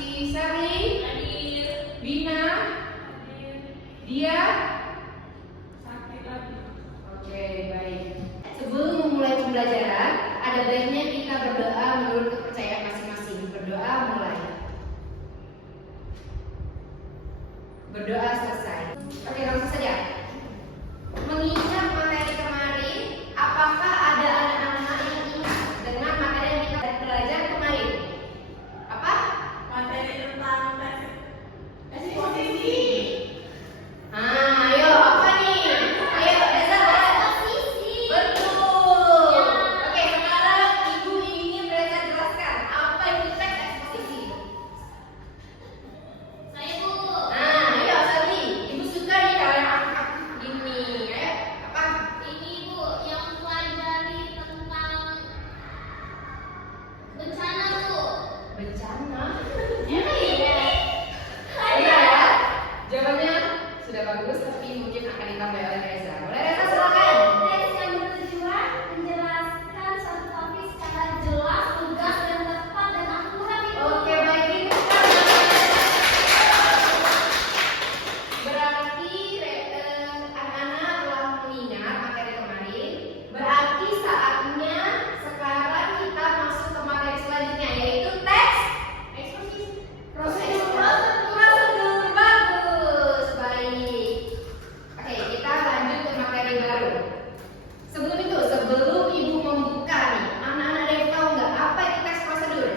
si Sherly, Bina, dia sakit lagi. Oke, baik. Sebelum memulai pembelajaran, ada baiknya kita berdoa menurut kepercayaan masing-masing. Berdoa mulai. Berdoa selesai. Oke, langsung saja. Mengingat materi kemarin, apakah ada anak-anak yang ingat dengan materi yang kita belajar kemarin? Apa? Materi tentang posisi. Ayo, apa nih? Ayo, Reza. Betul. Oke, sekarang Ibu ingin Reza jelaskan apa itu teks eksposisi. Ayo, Sally. Ibu suka nih kalau yang angkat gini. Ayo, apa? Bencana. Iya ya. Jawabannya sudah bagus, tapi mungkin akan ditambah oleh Reza. Boleh Reza, silakan. Oke, baik, ini berarti anak-anak telah mengingat materi kemarin. Berarti saatnya sekarang kita masuk ke materi selanjutnya, yaitu teks prosedur. Bagus, baik. Oke, kita lanjut ke materi baru. Sebelum itu, sebelum Ibu membuka nih, anak-anak ada yang tahu nggak apa itu teks prosedur?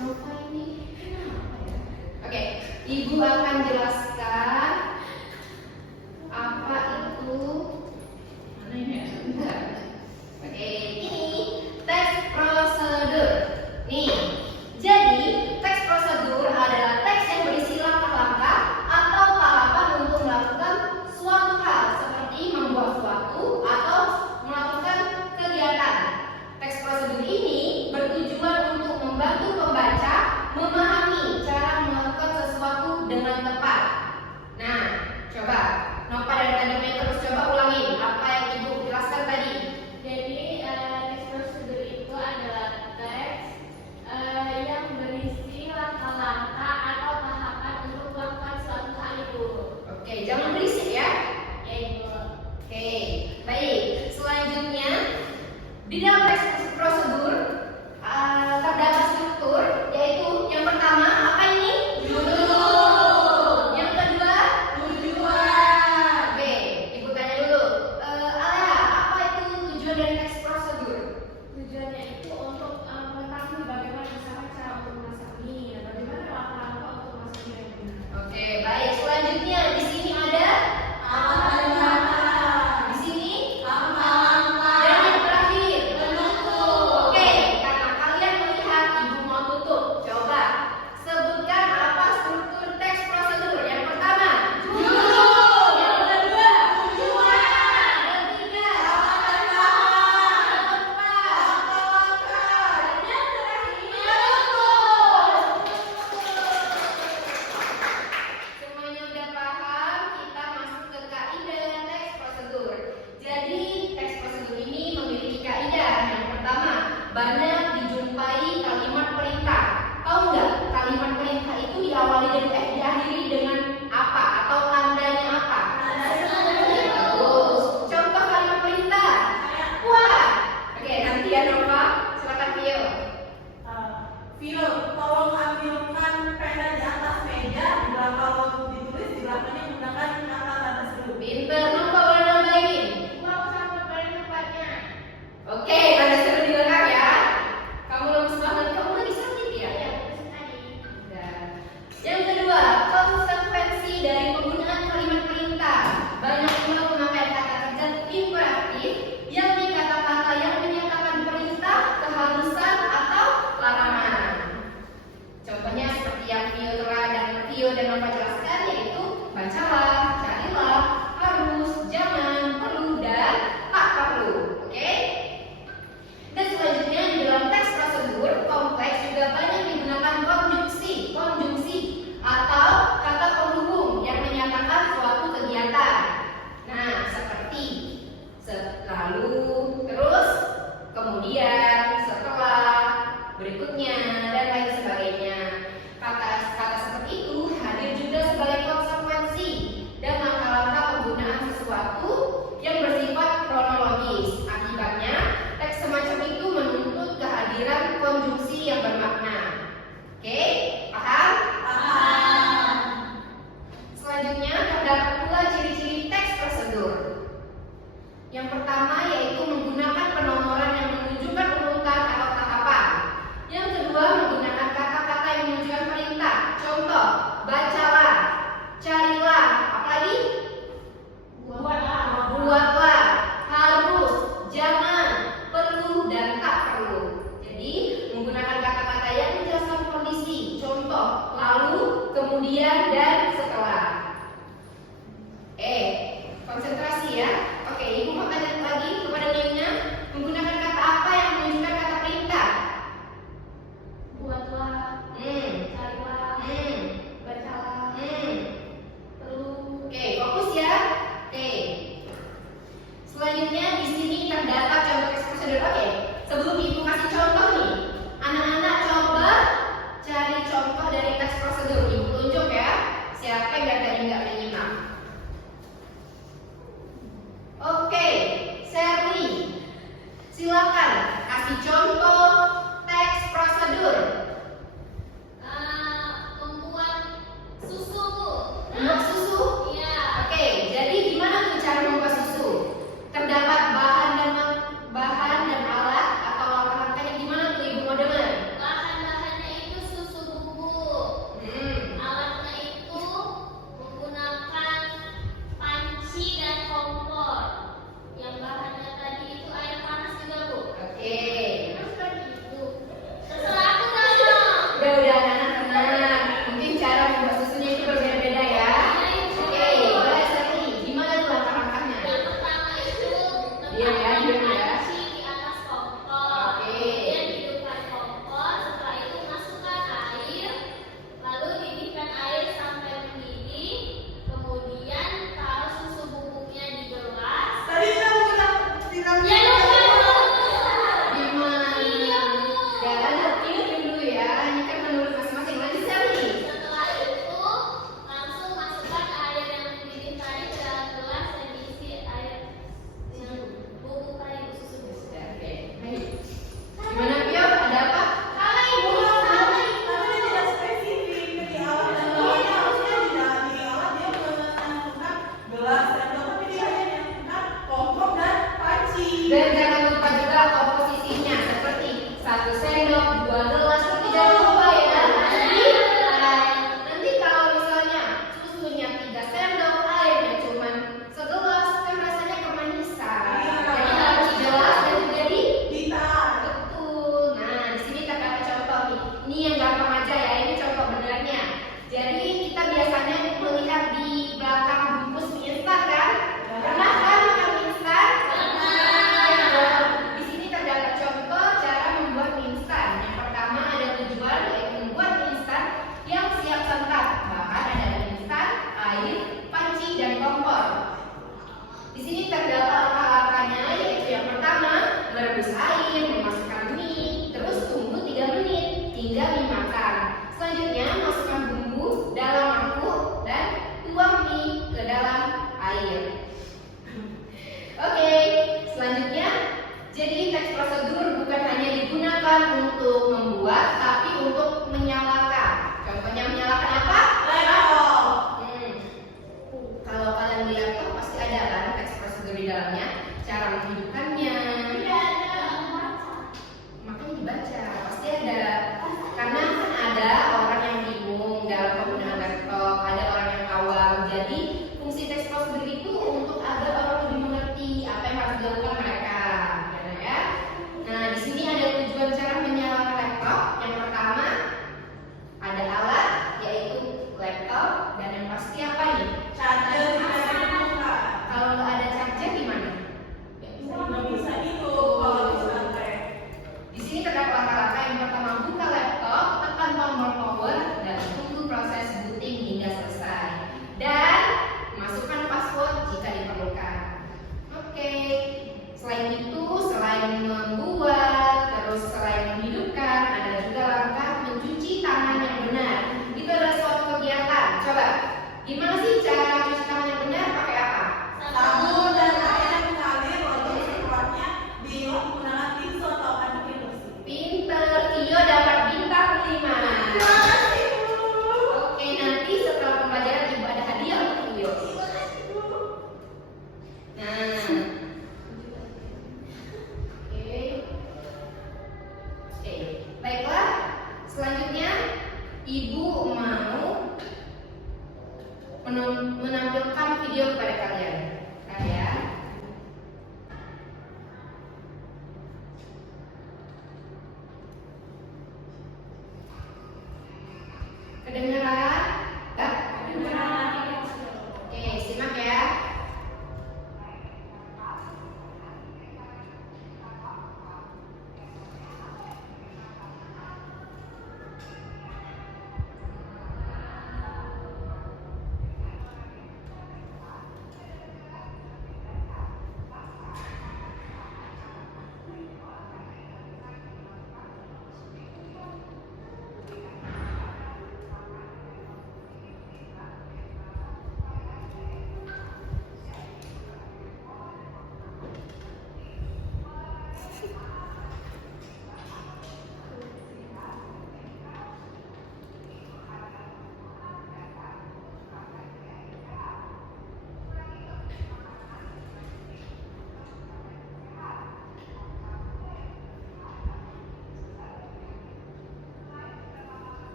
Nova ini kenapa ya? Oke, Ibu akan jelaskan apa itu. Mana ini ya? Bentar. Oke, ini teks prosedur. Nih, jadi teks prosedur adalah teks yang berisi langkah-langkah atau tahapan untuk melakukan suatu hal, seperti membuat sesuatu atau melakukan kegiatan. Teks prosedur ini bertujuan untuk membantu pembaca memahami cara melakukan sesuatu dengan tepat. Nah, coba Nova dan Tadime terus coba ulangin apa yang Ibu jelaskan tadi. Teks prosedur itu adalah teks yang berisi langkah-langkah atau tahapan untuk melakukan suatu hal itu. Oke, jangan berisik ya. Ya, Ibu. Oke, baik. Selanjutnya, di dalam teks prosedur terdapat struktur, yaitu yang pertama apa ini? Judul. Yang kedua, tujuan. Oke, Ibu tanya dulu. Alea, apa itu tujuan dari teks prosedur? Tujuannya itu untuk mengetahui bagaimana misalkan cara untuk memasak mie, bagaimana langkah-langkah untuk memasak mie yang benar. Oke, baik. Selanjutnya di sini ada di sini dan yang terakhir Oke, karena kalian melihat Ibu mau tutup, coba sebutkan apa struktur teks prosedur. Yang pertama, judul. Yang kedua, tujuan. Yang ketiga, tempat. Dan yang terakhir, semuanya udah paham? Kita masuk ke kaidah teks prosedur. Jadi teks prosedur ini memiliki kaidah. Yang pertama, banyak dijumpai kalimat perintah. Tahu nggak kalimat perintah itu diakhiri dengan apa atau tandanya apa? Bagus. Contoh kalimat perintah. Wah. Oke, nanti ya Nova. Silakan Vio. Vio, tolong ambilkan pena di atas meja. Kalau ditulis di belakangnya gunakan kata tanda seru. Pinter, Nova boleh nambahin. Uang sama pada tempatnya. Oke, tanda seru di belakang ya. Kamu lemes banget. Kamu lagi sakit ya? Ya, terus tadi. Udah. Yang kedua, konsekuensi dari penggunaan kalimat perintah. Banyak pula memakai kata kerja imperatif, yakni kata-kata yang menyatakan perintah, keharusan atau larangan. Contohnya seperti yang Vio dan Nova jelaskan, yaitu bacalah, carilah, harus, jangan, perlu, dan tak perlu. Oke? Dan selanjutnya di dalam teks prosedur kompleks juga banyak digunakan konjungsi atau kata penghubung yang menyatakan suatu kegiatan. Nah, seperti lalu, dan tak perlu. Jadi menggunakan kata-kata yang menjelaskan kondisi, contoh, lalu, kemudian, dan setelah. Konsentrasi ya. Oke, ibu mau tanya lagi kepada Nyonya, menggunakan kata apa yang menunjukkan kata perintah? Buatlah, carilah, bacalah, perlu. Oke, fokus ya. Oke. Selanjutnya di sini terdapat contoh teks prosedur. Oke, sebelum ibu kasih contoh nih, anak-anak coba cari contoh dari teks prosedur. Ibu tunjuk ya. Siapa yang dari tadi nggak menyimak? Oke, Sherly, silakan kasih contoh teks prosedur. Membuat susu, Bu. Membuat susu? Iya. Oke, jadi gimana tuh cara membuat susu? Terdapat bahan dan alat atau langkah-langkahnya gimana tuh ibu mau dengar? Bahan-bahannya itu susu bubuk. Alatnya itu menggunakan panci dan kompor. Yang bahannya tadi itu air panas juga, Bu. Oke. Terserah aku dong. Udah anak tenang. Mungkin cara membuat susunya itu berbeda-beda ya. Oke, boleh Sherly. Gimana tuh langkah-langkahnya? Yang pertama itu Diam ya, diam ya. panci di atas kompor. Oke. Kemudian hidupkan kompor. Setelah itu masukkan air. Lalu didihkan air sampai mendidih. Kemudian taruh susu bubuknya di gelas. Tadi kamu bilang tidak Ya lupa. Gimana? Iya, Bu. Ya, lanjut dulu ya. Ini kan menurut masing-masing. Lanjut Sherly. Setelah itu langsung masukkan air yang mendidih tadi ke dalam gelas dan diisi air dengan bubuk tadi susu bubuk. Oke, baik. Gimana Pio? Ada apa? Salah ibu, tapi dia tidak spesifik di alat dan bahannya harusnya tidak di alat dia menggunakan gelas dan tapi dia hanya menggunakan kompor dan panci. Dan jangan lupa juga komposisinya seperti 1 sendok, 2 gelas, tapi jangan lupa ya. Nanti kalau misalnya susunya 3 sendok, airnya cuma segelas, kan rasanya kemanisan. Jadi harus jelas dan juga Gitar. betul. Nah, di sini terdapat contoh nih. Ini yang gampang aja ya. Ini contoh benarnya. Jadi kita biasanya melihat di belakang bungkus mie instan kan? Pernah kan makan mie instan? Nah, di sini terdapat contoh cara membuat mie instan. Yang pertama ada tujuan yaitu membuat mie instan yang siap santap. Bahan ada mie instan, air, panci, dan kompor. Di sini terdapat langkah-langkahnya yaitu yang pertama merebus air, memasukkan mie, terus tunggu 3 menit hingga mie matang. Selanjutnya masukkan bumbu dalam mangkuk dan tuang mie ke dalam air. Oke, selanjutnya jadi teks prosedur bukan hanya digunakan untuk membuat tapi untuk menyalakan. Contohnya menyalakan apa? Laptop. Kalau kalian di laptop pasti ada kan teks prosedur di dalamnya, cara menghidupkannya. Makanya dibaca, pasti ada. Karena kan ada orang yang bingung dalam penggunaan laptop, ada orang yang awam. Jadi fungsi teks prosedur itu untuk agar orang lebih mengerti apa yang harus dilakukan mereka. Ya. Nah, di sini ada tujuan cara menyalakan laptop. Yang pertama ada alat yaitu laptop dan yang pasti apa nih? Charger tidak dibuka. Kalau nggak ada charger gimana? Nggak bisa itu kalau disantai. Di sini terdapat langkah-langkah. Yang pertama buka laptop, tekan tombol power dan tunggu proses booting hingga selesai. Dan masukkan password jika diperlukan. Oke. Selain itu, selain membuat, terus selain menghidupkan, ada juga langkah mencuci tangan yang benar. Itu adalah suatu kegiatan. Coba, gimana sih cara cuci tangan yang benar? Pakai apa? Sabun dan air yang mengalir lalu setelahnya menggunakan tisu atau handuk yang bersih. Pinter, Tio dapat bintang 5. Oke, nanti setelah pembelajaran ibu ada hadiah untuk Tio. Nah, oke.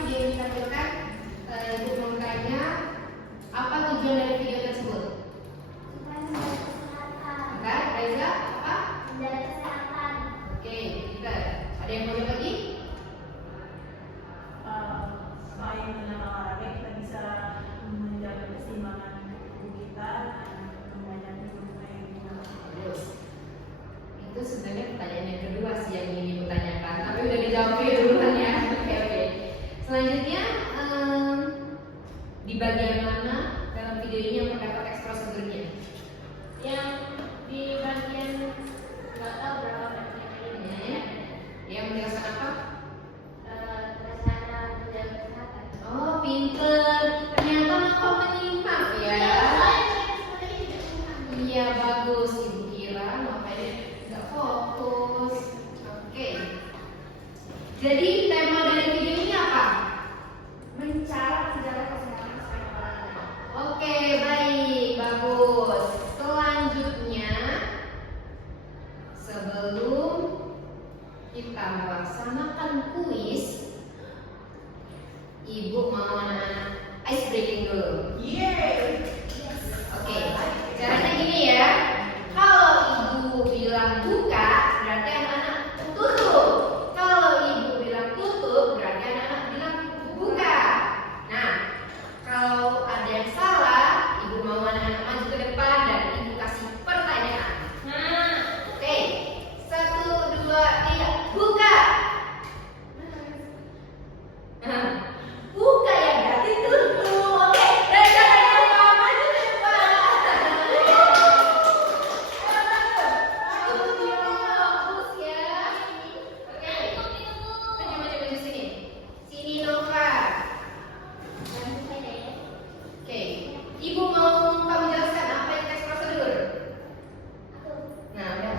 video yang ditampilkan? Ibu mau tanya, apa tujuan dari video tersebut? Supaya menjaga kesehatan. Enggak, Reza, apa? Menjaga kesehatan. Oke, kita ada yang mau jawab lagi? Selain dengan olahraga kita bisa menjaga keseimbangan tubuh kita dan membanyak minum air juga. Terus, itu sebenarnya pertanyaan yang kedua sih yang ingin ibu tanyakan, tapi udah dijawab duluan ya. Oke. Selanjutnya, di bagian mana dalam video ini yang terdapat teks prosedurnya? Yang di bagian nggak tahu berapa bagian Yang menjelaskan apa? cara menjaga kesehatan. Oh, pinter. Ternyata kau menyimak ya. Iya, bagus. Ibu kira makanya nggak fokus. Oke. Jadi tema dari video ini apa? Mencara menjaga kesehatan secara olahraga. Oke, baik, bagus. Selanjutnya, sebelum kita melaksanakan kuis, Ibu mau anak-anak ice breaking dulu. Yeay. Oke, caranya gini ya. Kalau Ibu bilang buka, berarti anak-anak tutup. Kalau Ibu bilang tutup, berarti anak-anak bilang buka. Nah, kalau ada yang salah, Ibu mau anak-anak maju ke depan dan Ibu kasih pertanyaan. Nah, Oke, 1, 2, 3, buka. Nah, buka ya, berarti tutup. Oke, Reza dari depan, maju ke depan. Fokus ya. Oke, maju sini. Sini Nova. bantu saya ya. Oke, Ibu mau kamu jelaskan apa itu teks prosedur? Aku. Nah, udah.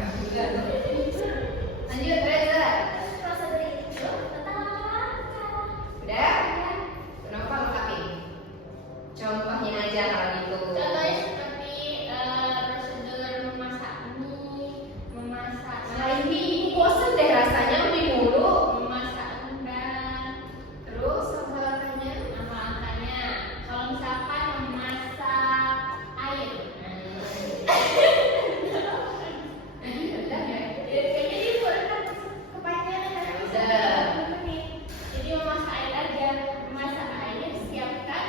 Lanjut Reza. Prosedur itu tentang olahraga. Udah? Kenapa lengkapin? Contohnya aja kalau gitu. Contohnya seperti prosedur memasak mie, memasak Nah, ini Ibu bosen deh rasanya mie mulu. memasak rendang. Terus apa langkahnya? Nama angkanya, kalau misalkan memasak air. Udah ya? Jadi bukan kepanjangan Udah. Jadi memasak air aja, memasak air siapkan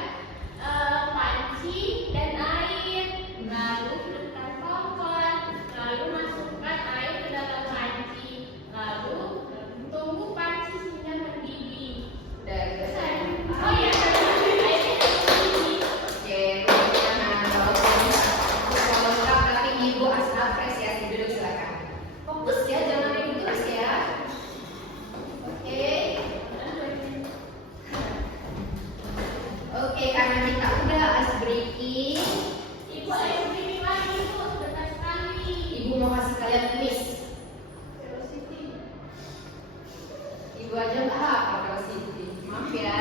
panci dan air, lalu hidupkan kompor, lalu masukkan air ke dalam panci, lalu tunggu panci hingga mendidih. Udah, udah. Oh iya, airnya mendidih. Oke, nah kalau lengkap tapi Ibu asal apresiasi dulu silakan. Fokus ya, jangan main terus ya. Oke. Oke, karena kita udah ice breaking, Ibu air mendidih lagi, Ibu, sebentar sekali. Ibu mau kasih kalian kuis. Ibu aja apa kalau Siti? Maaf ya.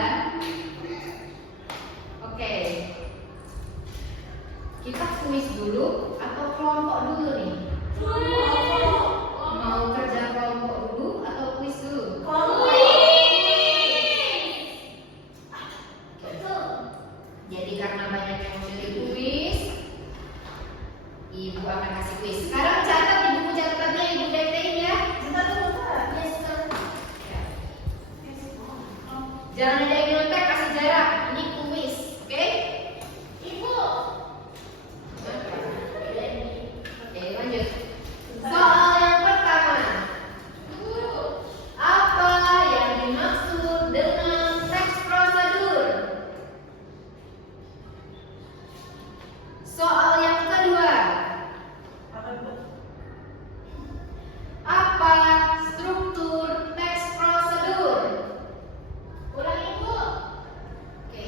Oke. Kita kuis dulu atau kelompok dulu nih? Mau kerja kelompok dulu atau kuis dulu? Jadi karena banyak yang memilih kuis, Ibu akan kasih kuis. Sekarang catat di buku catatannya Ibu deketin ya. Jangan ada yang nyontek, kasih jarak. Ini kuis, oke? Ibu. Oke, lanjut. Soal yang pertama, apa yang dimaksud dengan teks prosedur? Soal yang kedua, apa struktur teks prosedur? Ulangi, Bu. Oke.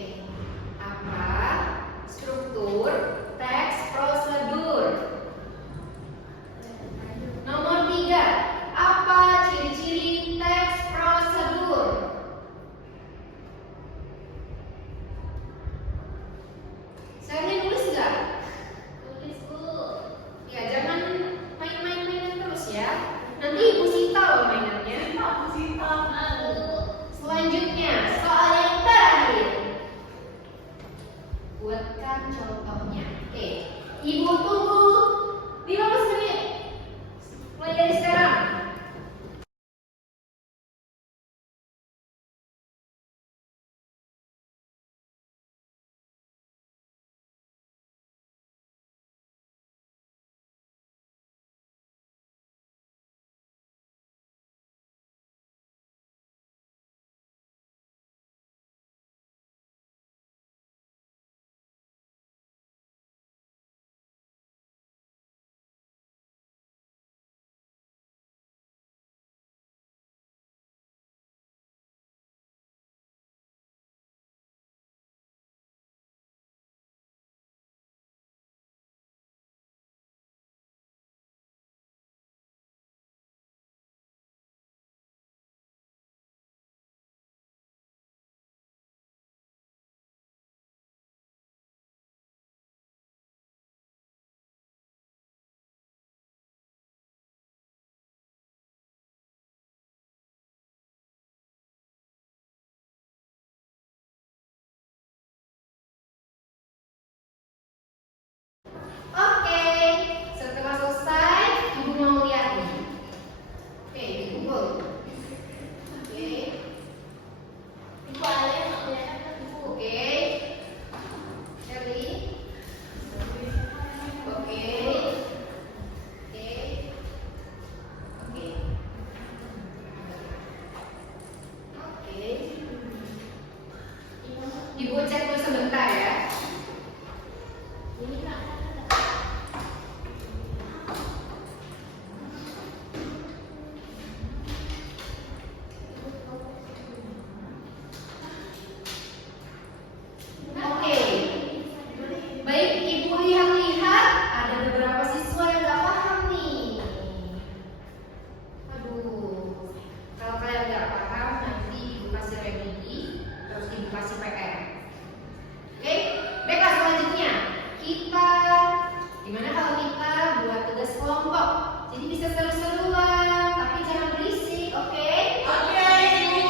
Jadi bisa seru-seruan, tapi jangan berisik, oke? Oke, Ibu.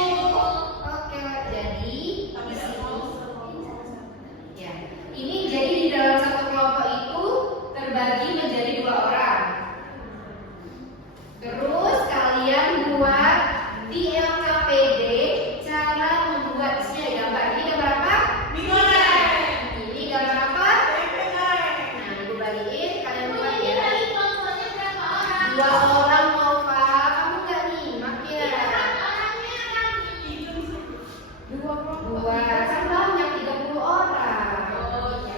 Oke, jadi Tapi di tidak sini. mau sama. Ya, ini jadi di dalam satu kelompok itu terbagi menjadi 2 orang. Terus kalian buat di LKPD cara membuatnya gambar. Ini gambar apa? Mie goreng. Ini gambar apa? Tempe goreng. Nah, ibu bagiin kalian Bu, buat ini ya. bagi kelompoknya berapa orang? 2 orang Nova, kamu nggak nyimak ya? Orangnya kan Hidung sih. 2 kan banyak 30 orang. Oh, iya.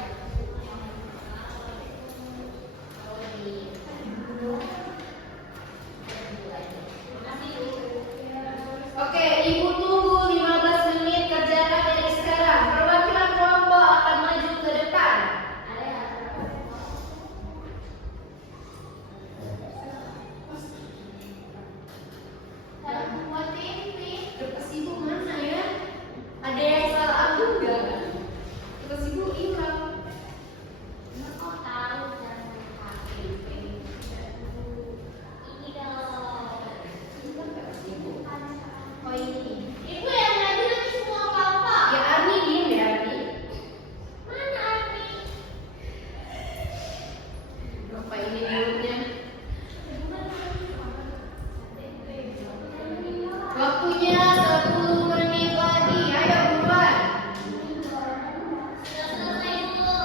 Oke, ibu tunggu 15 menit kerjakan dari sekarang. Perwakilan kelompok akan maju ke depan. Cara membuat tempe. Kertas ibu mana ya? Ada yang salah juga. Kertas ibu hilang. Oh, tahu cara membuat tempe. Ini dong. Ini kan kertas ibu. Oh ini. Ibu yang maju nanti semua kelompok. Ya Arni diem ya Arni. Mana Arni? Apa ini mulutnya? Waktunya 10 menit lagi. Ayo buruan. Sudah selesai dulu.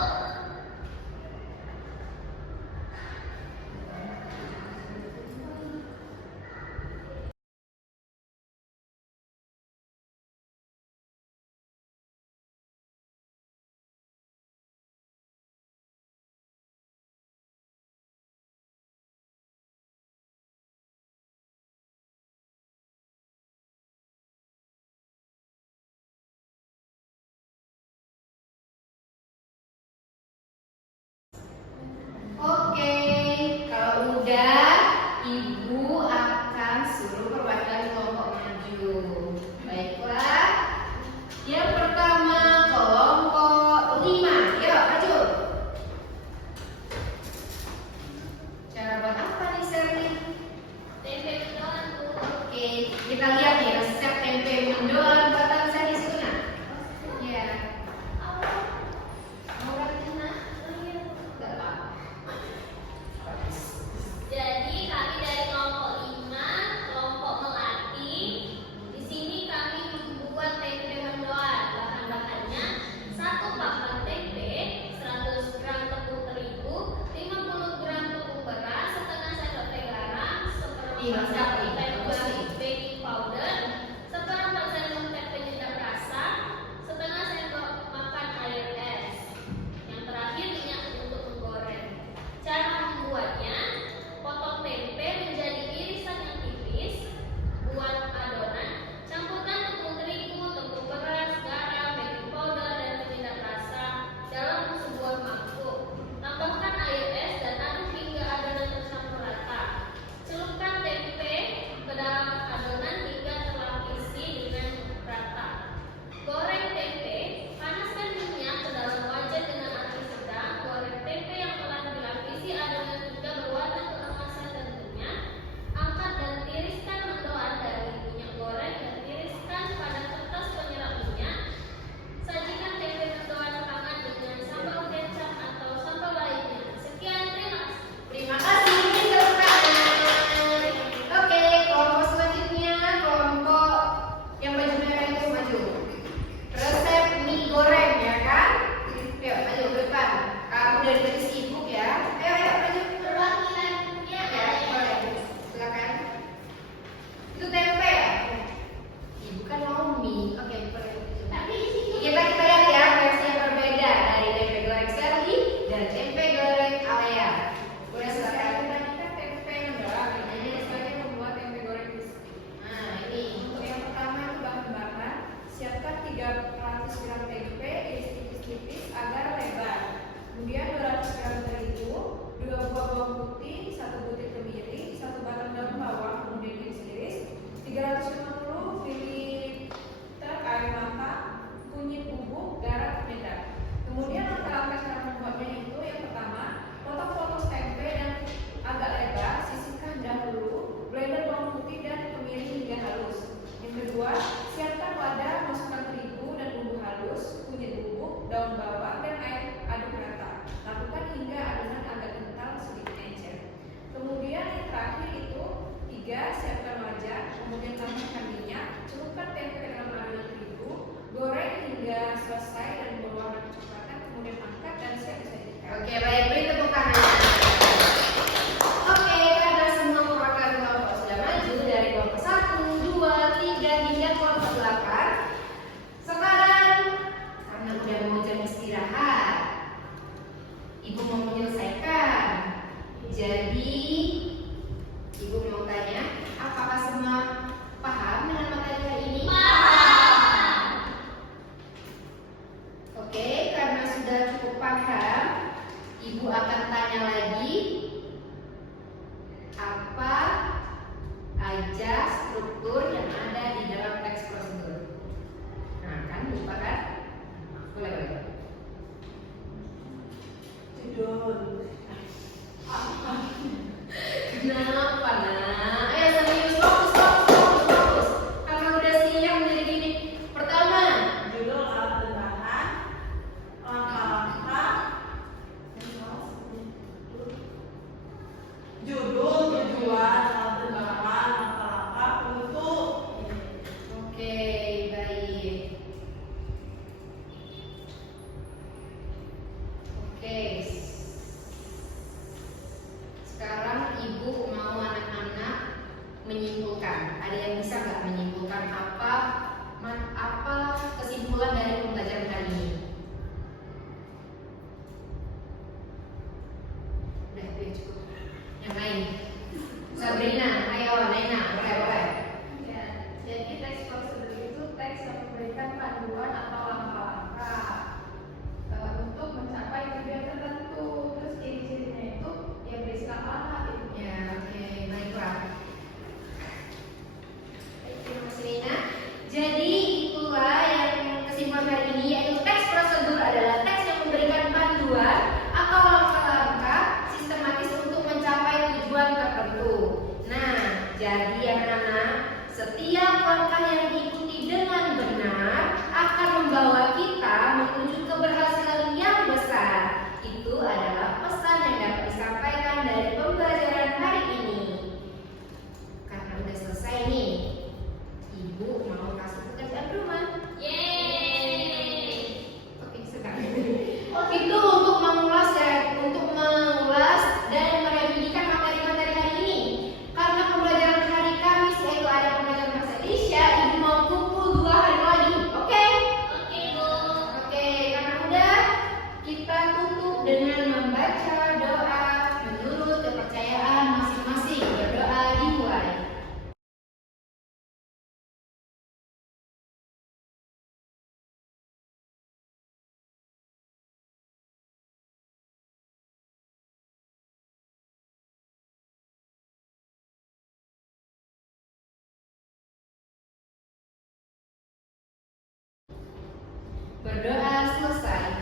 Oke, kalau udah, ibu akan suruh perwakilan kelompok maju. Baiklah. Yang pertama kelompok 5. Yuk, maju. Cara buat apa nih, Serlin? Tempe mendoan, Bu. Oke, kita lihat nih resep tempe mendoan buatan Sari Suna. Ya, mau lagi nak? Enggak apa-apa. Jadi kami dari kelompok 5, kelompok melati. Di sini kami membuat tempe mendoan. Bahan-bahannya 1 papan tempe, 100 gram tepung terigu, 50 gram tepung beras, setengah sendok teh garam, Iya, seperempat siap, sendok teh bagus nih. baking powder, seperempat sendok teh penyedap rasa, setengah sendok makan air es. Yang terakhir minyak untuk menggoreng. Cara membuatnya, potong tempe menjadi irisan yang tipis, buat adonan, campurkan tepung terigu, tepung beras, garam, baking powder, dan penyedap rasa dalam sebuah mangkuk. Tambahkan air es dan aduk hingga adonan tercampur rata. Celupkan tempe ke dalam adonan. Ibu mau tanya, apakah semua paham dengan materi hari ini? Paham. Oke, karena sudah cukup paham, Ibu akan tanya lagi apa aja struktur yang ada di dalam teks prosedur. Nah, kan lupa kan? Boleh. Judul. Kenapa, Nak? Ayo serius, fokus. Karena udah siang jadi gini. Pertama, Judul alat dan bahan. Langkah-langkah. Judul, tujuan, alat dan bahan, langkah-langkah untuk. oke, baik. Oke. Sekarang Ibu mau anak-anak menyimpulkan. Ada yang bisa nggak menyimpulkan apa kesimpulan dari pembelajaran hari ini? Udah cukup. Yang lain. Sabrina, ayo Naina, boleh. Ya, jadi teks prosedur itu teks yang memberikan panduan atau langkah-langkah untuk mencapai tujuan tertentu. Terus ciri-cirinya itu ya berisikan langkah itu. Ya, oke, baiklah. Baik, terima kasih Naina. Jadi itulah yang kesimpulan hari ini, yaitu teks prosedur adalah teks yang memberikan panduan atau langkah-langkah sistematis untuk mencapai tujuan tertentu. Nah, jadi anak-anak, setiap langkah yang diikuti dengan benar akan membawa kita menuju keberhasilan yang besar. Itu adalah pesan yang dapat disampaikan dari pembelajaran hari ini. Karena udah selesai nih, Ibu mau kasih pekerjaan rumah. Yeay. Oke, sekarang itu untuk mengulas dan merevidikan materi-materi hari ini. Karena pembelajaran hari Kamis yaitu ada pembelajaran bahasa Indonesia, Ibu mau kumpul 2 hari lagi. Oke? Oke, Bu. Oke, karena udah, kita tutup dengan membaca doa menurut kepercayaan masing-masing. Berdoa dimulai. Berdoa selesai.